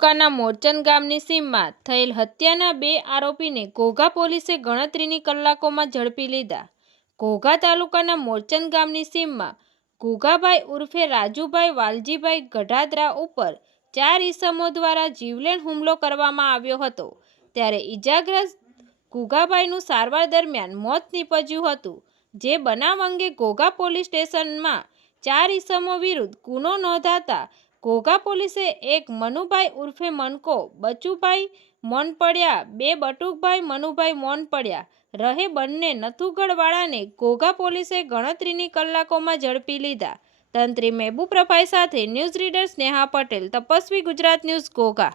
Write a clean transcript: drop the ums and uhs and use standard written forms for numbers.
તાલુકાના મોરચન ગામની સીમમાં થયેલ હત્યાના 2 આરોપીને ઘોઘા પોલીસે ગણતરીની કલાકોમાં ઝડપી લીધા। ઘોઘા તાલુકાના મોરચન ગામની સીમમાં ઘુઘાભાઈ ઉર્ફે રાજુભાઈ વાલજીભાઈ ગઢાદરા ઉપર 4 ઈસમો દ્વારા જીવલેણ હુમલો કરવામાં આવ્યો હતો। ત્યારે ઈજાગ્રસ્ત ઘુઘાભાઈનું સારવાર દરમિયાન મોત નીપજ્યું હતું। જે બનાવ અંગે ઘોઘા પોલીસ સ્ટેશનમાં 4 ઈસમો વિરુદ્ધ ગુનો નોંધાતા ઘોઘા પોલીસે એક મનુભાઈ ઉર્ફે મનકો બચુભાઈ મોનપડિયા, 2 બટુકભાઈ મનુભાઈ મોનપડિયા રહે બંને નથુગઢવાળાને ઘોઘા પોલીસે ગણતરીની કલાકોમાં ઝડપી લીધા। તંત્રી મહેબૂબ રફાઈ સાથે news reader Sneha Patel, Tapasvi Gujarat news, Ghogha.